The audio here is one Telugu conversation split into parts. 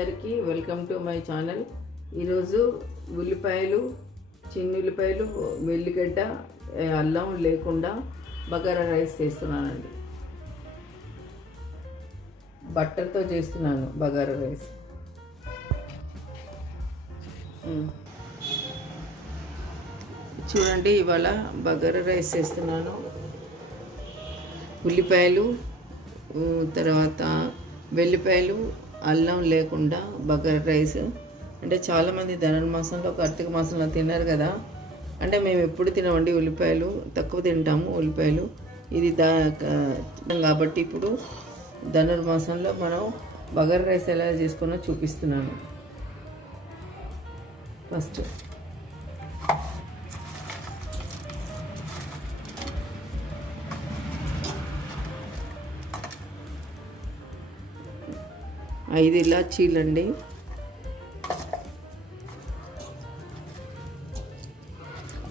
అందరికీ వెల్కమ్ టు మై ఛానల్. ఈరోజు ఉల్లిపాయలు, చిన్న ఉల్లిపాయలు, వెల్లిగడ్డ, అల్లం లేకుండా బగారా రైస్ చేస్తున్నానండి. బట్టర్తో చేస్తున్నాను బగారా రైస్. చూడండి, ఇవాళ బగారా రైస్ చేస్తున్నాను. ఉల్లిపాయలు, తర్వాత వెల్లిపాయలు, అల్లం లేకుండా బగారా రైస్. అంటే చాలామంది ధనుర్మాసంలో, కార్తీక మాసంలో తిన్నారు కదా. అంటే మేము ఎప్పుడు తినమండి, ఉల్లిపాయలు తక్కువ తింటాము. ఉల్లిపాయలు ఇది కాబట్టి ఇప్పుడు ధనుర్మాసంలో మనం బగారా రైస్ ఎలా చేసుకున్నా చూపిస్తున్నాను. ఫస్ట్ ఐదు ఇలాచీలండి,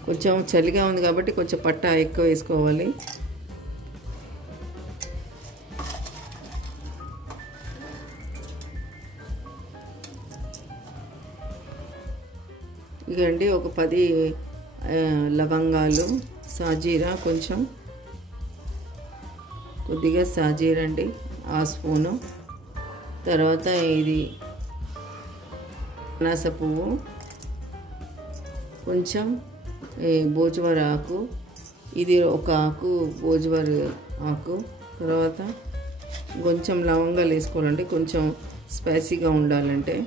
కొంచెం చలిగా ఉంది కాబట్టి కొంచెం పట్టా ఎక్కువ వేసుకోవాలి. ఇదండి ఒక 10 లవంగాలు, సాజీరా, కొద్దిగా సాజీరా అండి, ఆ స్పూను. తర్వాత ఇది అనాస పువ్వు, కొంచెం భోజవర ఆకు, ఇది ఒక ఆకు భోజవర ఆకు. తర్వాత కొంచెం లవంగాలు వేసుకోవాలండి, కొంచెం స్పైసీగా ఉండాలంటే.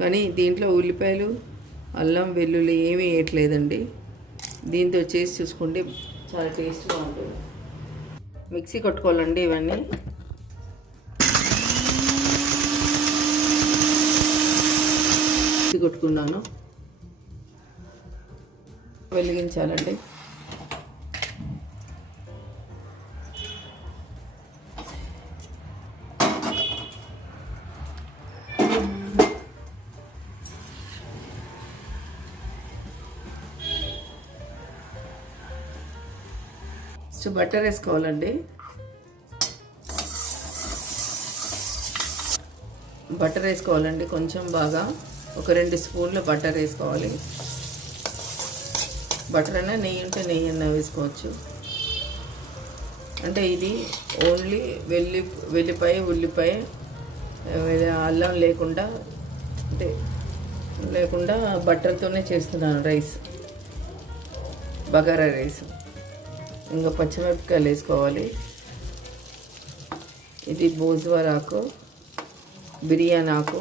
కానీ దీంట్లో ఉల్లిపాయలు, అల్లం, వెల్లుల్లి ఏమీ వేయట్లేదండి. దీంతో చేసి చూసుకుంటే చాలా టేస్ట్గా ఉంటుంది. మిక్సీ కొట్టుకోవాలండి ఇవన్నీ. కొట్టుకున్నాను, వెలిగించాలండి. బటర్ వేసుకోవాలండి. బటర్ వేసుకోవాలండి కొంచెం బాగా, ఒక 2 స్పూన్ల బటర్ వేసుకోవాలి. బటర్ అయినా, నెయ్యి ఉంటే నెయ్యి అయినా వేసుకోవచ్చు. అంటే ఇది ఓన్లీ వెల్లిపాయ, ఉల్లిపాయ, అల్లం లేకుండా, అంటే బటర్తోనే చేస్తున్నాను రైస్, బగారా రైస్. ఇంకా పచ్చిమిరపకాయలు వేసుకోవాలి. ఇది భోజవర ఆకు, బిర్యానీ ఆకు,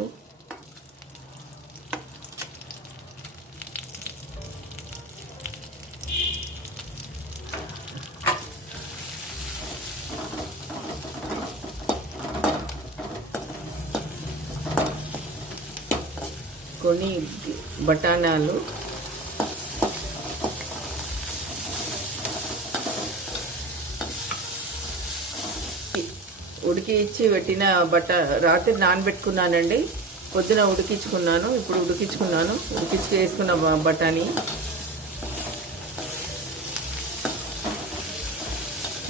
కొన్ని బఠానాలు, ఉడికించి పెట్టిన రాత్రి నానబెట్టుకున్నానండి, పొద్దున ఉడికించుకున్నాను. ఇప్పుడు ఉడికించి వేసుకున్న బఠానీ.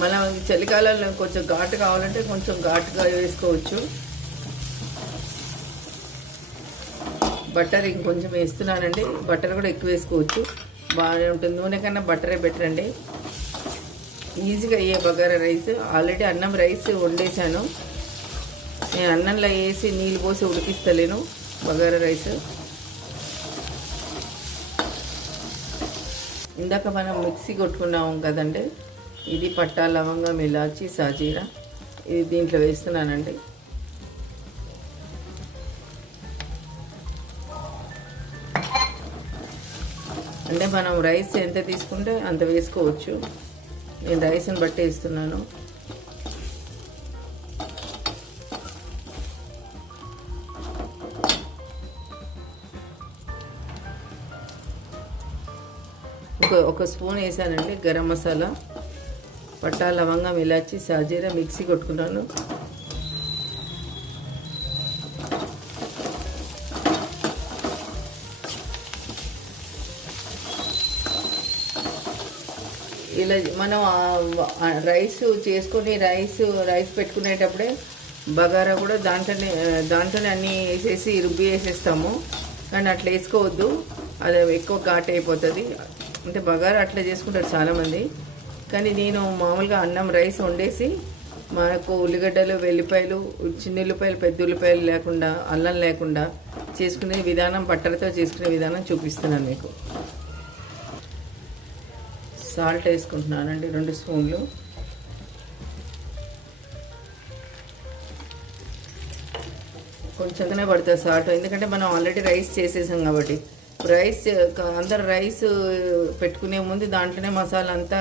మనం చలికాలంలో కొంచెం ఘాటు కావాలంటే కొంచెం ఘాటుగా వేసుకోవచ్చు. బటర్ ఇంకొంచెం వేస్తున్నానండి, బటర్ కూడా ఎక్కువ వేసుకోవచ్చు, బాగానే ఉంటుంది. నూనె కన్నా బటరే బెటర్ అండి, ఈజీగా అయ్యే బగారా రైస్. ఆల్రెడీ అన్నం రైస్ వండేసాను, నేను అన్నంలో వేసి నీళ్ళు పోసి ఉడికిస్తలేను బగారా రైస్. ఇందాక మనం మిక్సీ కొట్టుకున్నాము కదండి, ఇది పట్టా, లవంగం, ఇలాచి, సాజీరా, ఇది దీంట్లో వేస్తున్నానండి. అంటే మనం రైస్ ఎంత తీసుకుంటే అంత వేసుకోవచ్చు. నేను రైస్ని బట్టి వేస్తున్నాను. ఒక స్పూన్ వేసానండి గరం మసాలా, పట్టా, లవంగం, ఇలాచి, సాజీరా మిక్సీ కొట్టుకున్నాను. ఇలా మనం రైస్ చేసుకొని రైస్ పెట్టుకునేటప్పుడే బగారా కూడా దాంట్లోనే అన్నీ వేసేసి రుబ్బి వేసేస్తాము. కానీ అట్లా వేసుకోవద్దు, అది ఎక్కువ ఘాట్ అయిపోతుంది. అంటే బగారా అట్లా చేసుకుంటారు చాలామంది. కానీ నేను మామూలుగా అన్నం రైస్ వండేసి మనకు ఉల్లిగడ్డలు, వెల్లిపాయలు, చిన్న ఉల్లిపాయలు, పెద్ద ఉల్లిపాయలు లేకుండా, అల్లం లేకుండా చేసుకునే విధానం, బట్టలతో చేసుకునే విధానం చూపిస్తున్నాను మీకు. సాల్ట్ వేసుకుంటున్నానండి 2 స్పూన్లు. కొంచెంగానే పడుతుంది సాల్ట్, ఎందుకంటే మనం ఆల్రెడీ రైస్ చేసేసాం కాబట్టి. అందరు రైస్ పెట్టుకునే ముందు దాంట్లోనే మసాలా అంతా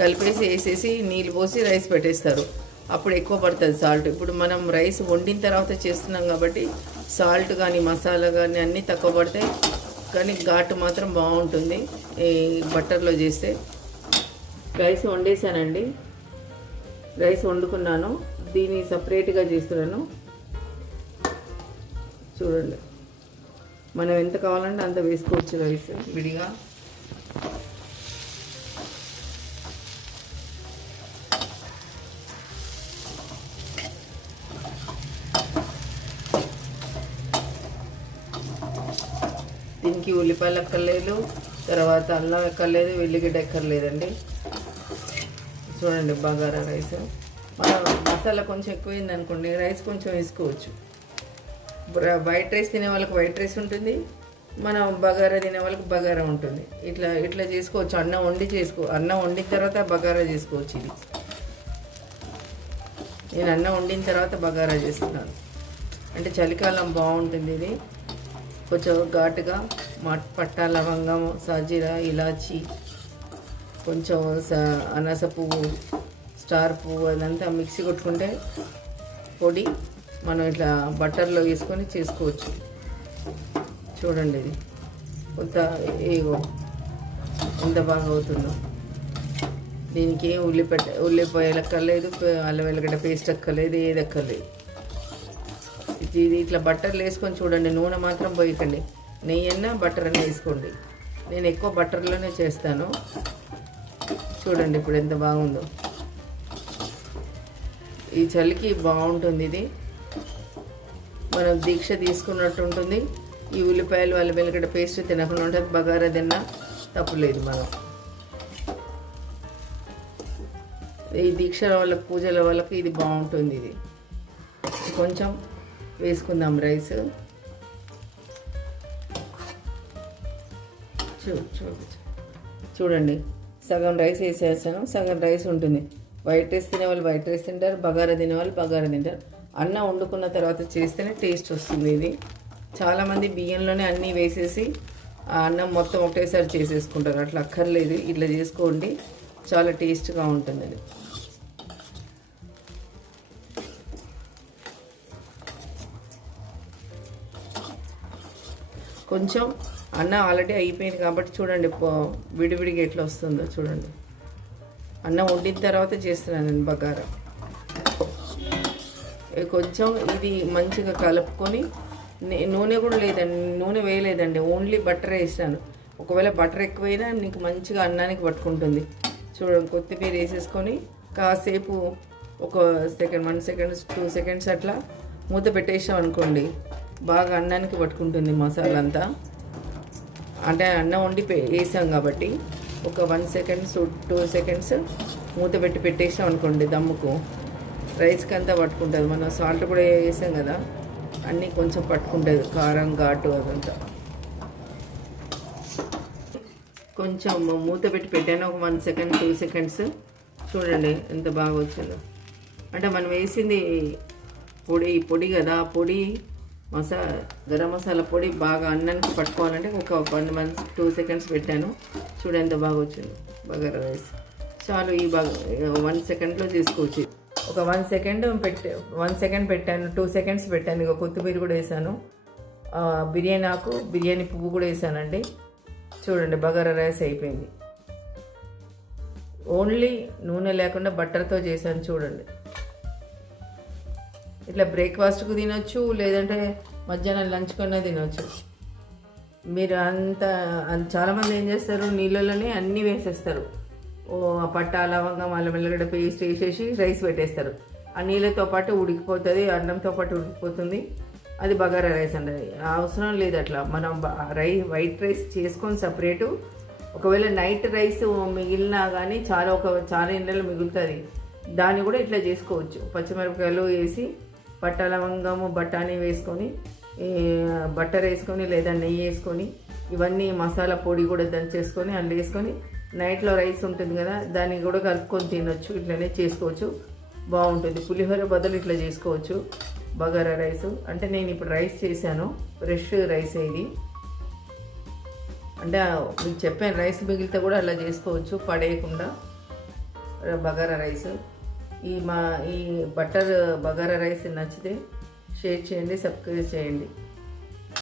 కలిపేసి వేసేసి నీళ్ళు పోసి రైస్ పెట్టేస్తారు. అప్పుడు ఎక్కువ పడుతుంది సాల్ట్. ఇప్పుడు మనం రైస్ వండిన తర్వాత చేస్తున్నాం కాబట్టి సాల్ట్ కానీ మసాలా కానీ అన్నీ తక్కువ పడతాయి. కానీ ఘాటు మాత్రం బాగుంటుంది ఈ బట్టర్లో చేస్తే. రైస్ వండేసానండి, రైస్ వండుకున్నాను. దీన్ని సపరేట్గా చేస్తున్నాను. చూడండి, మనం ఎంత కావాలంటే అంత వేసుకోవచ్చు రైస్ విడిగా. దీనికి ఉల్లిపాయలు ఎక్కర్లేదు, తర్వాత అల్లం ఎక్కర్లేదు, వెల్లిగడ్డ ఎక్కర్లేదండి. చూడండి బగారా రైస్. మసాలా కొంచెం ఎక్కువైంది అనుకోండి, రైస్ కొంచెం వేసుకోవచ్చు. వైట్ రైస్ తినే వాళ్ళకి వైట్ రైస్ ఉంటుంది, మనం బగారా తినే వాళ్ళకి బగారా ఉంటుంది. ఇట్లా చేసుకోవచ్చు. అన్నం వండిన తర్వాత బగారా చేసుకోవచ్చు. ఇది నేను అన్నం వండిన తర్వాత బగారా చేస్తున్నాను. అంటే చలికాలం బాగుంటుంది ఇది. కొంచెం ఘాటుగా పట్టా, లవంగం, సాజీరా, ఇలాచి, కొంచెం అనాస పువ్వు, స్టార్ పువ్వు అదంతా మిక్సీ కొట్టుకుంటే పొడి మనం ఇట్లా బట్టర్లో వేసుకొని చేసుకోవచ్చు. చూడండి, ఇది కొంత ఎంత బాగా అవుతుందో. దీనికి ఉల్లిపాయలు ఎక్కర్లేదు, అల్లం వెల్లిగడ్డ పేస్ట్ ఎక్కర్లేదు, ఏది ఎక్కర్లేదు. ఇది ఇట్లా బట్టర్లు వేసుకొని చూడండి. నూనె మాత్రం పోయకండి, నెయ్యి అన్నా బట్టర్ అన్నా వేసుకోండి. నేను ఎక్కువ బట్టర్లోనే చేస్తాను. చూడండి ఇప్పుడు ఎంత బాగుందో. ఈ చలికి బాగుంటుంది ఇది. మనం దీక్ష తీసుకున్నట్టు ఉంటుంది. ఈ ఉల్లిపాయలు, అల్లం వెల్లిగడ్డ పేస్ట్ తినకుండా ఉంటుంది. బగారా తిన్నా తప్పులేదు. మనం ఈ దీక్ష వాళ్ళకి, పూజల వాళ్ళకి ఇది బాగుంటుంది. ఇది కొంచెం వేసుకుందాం రైస్. చూడండి, సగం రైస్ వేసేసాను, సగం రైస్ ఉంటుంది. వైట్ రైస్ తినే వాళ్ళు వైట్ రైస్ తింటారు, బగారా తినే వాళ్ళు బగారా తింటారు. అన్నం వండుకున్న తర్వాత చేస్తేనే టేస్ట్ వస్తుంది. ఇది చాలామంది బియ్యంలోనే అన్నీ వేసేసి ఆ అన్నం మొత్తం ఒకటేసారి చేసేసుకుంటారు. అట్లా అక్కర్లేదు, ఇట్లా చేసుకోండి, చాలా టేస్ట్గా ఉంటుంది. అది కొంచెం అన్నం ఆల్రెడీ అయిపోయింది కాబట్టి చూడండి విడివిడిగా ఎట్లా వస్తుందో చూడండి. అన్నం వండిన తర్వాత చేస్తున్నాను నేను బగారా. కొంచెం ఇది మంచిగా కలుపుకొని, నూనె కూడా లేదండి, నూనె వేయలేదండి, ఓన్లీ బటర్ వేసాను. ఒకవేళ బటర్ ఎక్కువైనా నీకు మంచిగా అన్నానికి పట్టుకుంటుంది. చూడండి, కొత్తిమీర వేసేసుకొని కాసేపు ఒక సెకండ్, 1 సెకండ్ 2 సెకండ్స్ అట్లా మూత పెట్టేసాం అనుకోండి, బాగా అన్నానికి పట్టుకుంటుంది మసాలా అంతా. అంటే అన్నం వండి వేసాం కాబట్టి ఒక 1 సెకండ్ 2 సెకండ్స్ మూత పెట్టేసాం అనుకోండి, దమ్ముకు రైస్కి అంతా పట్టుకుంటుంది. మనం సాల్ట్ కూడా వేసాం కదా, అన్నీ కొంచెం పట్టుకుంటుంది, కారం, ఘాటు అదంతా. కొంచెం మూత పెట్టాను ఒక 1 సెకండ్ 2 సెకండ్స్. చూడండి ఎంత బాగా వచ్చిందో. అంటే మనం వేసింది పొడి కదా, పొడి గరం మసాలా పొడి బాగా అన్నానికి పట్టుకోవాలంటే ఒక 2 సెకండ్స్ పెట్టాను. చూడండి ఎంత బాగా వచ్చింది బగారా రైస్. చాలు, ఈ 1 సెకండ్లో చేసుకోవచ్చు. ఒక 1 సెకండ్ పెట్టాను, 2 సెకండ్స్ పెట్టాను. ఇక కొత్తిమీర కూడా వేసాను, బిర్యానీ ఆకు, బిర్యానీ పువ్వు కూడా వేసానండి. చూడండి బగారా రైస్ అయిపోయింది. ఓన్లీ నూనె లేకుండా బట్టర్తో చేశాను. చూడండి, ఇట్లా బ్రేక్ఫాస్ట్కు తినొచ్చు, లేదంటే మధ్యాహ్నం లంచ్ కన్నా తినొచ్చు. మీరు చాలామంది ఏం చేస్తారు, నీళ్ళలోనే అన్నీ వేసేస్తారు. పట్టా, లవంగం, అల్లం వెల్లిగడ్డ పేస్ట్ వేసేసి రైస్ పెట్టేస్తారు. ఆ నీళ్ళతో పాటు ఉడికిపోతుంది, అన్నంతో పాటు ఉడికిపోతుంది. అది బగారా రైస్ అండి. అవసరం లేదు అట్లా మనం వైట్ రైస్ చేసుకొని సపరేటు. ఒకవేళ నైట్ రైస్ మిగిలినా కానీ చాలా ఇండ్లలో మిగులుతుంది, దాన్ని కూడా ఇట్లా చేసుకోవచ్చు. పచ్చిమిరపకాయలు వేసి పట్ట లవంగము బఠానీ వేసుకొని బట్టర్ వేసుకొని లేదా నెయ్యి వేసుకొని ఇవన్నీ మసాలా పొడి కూడా దంచేసుకొని అందులో వేసుకొని నైట్లో రైస్ ఉంటుంది కదా దాన్ని కూడా కలుపుకొని తినొచ్చు. ఇట్లనే చేసుకోవచ్చు, బాగుంటుంది. పులిహోర బదులు ఇట్లా చేసుకోవచ్చు బగారా రైస్. అంటే నేను ఇప్పుడు రైస్ చేశాను, ఫ్రెష్ రైస్ ఇది. అంటే మీకు చెప్పాను రైస్ మిగిలితే కూడా అలా చేసుకోవచ్చు పడేయకుండా బగారా రైస్. ఈ బటర్ బగారా రైస్ నచ్చితే షేర్ చేయండి, సబ్స్క్రైబ్ చేయండి.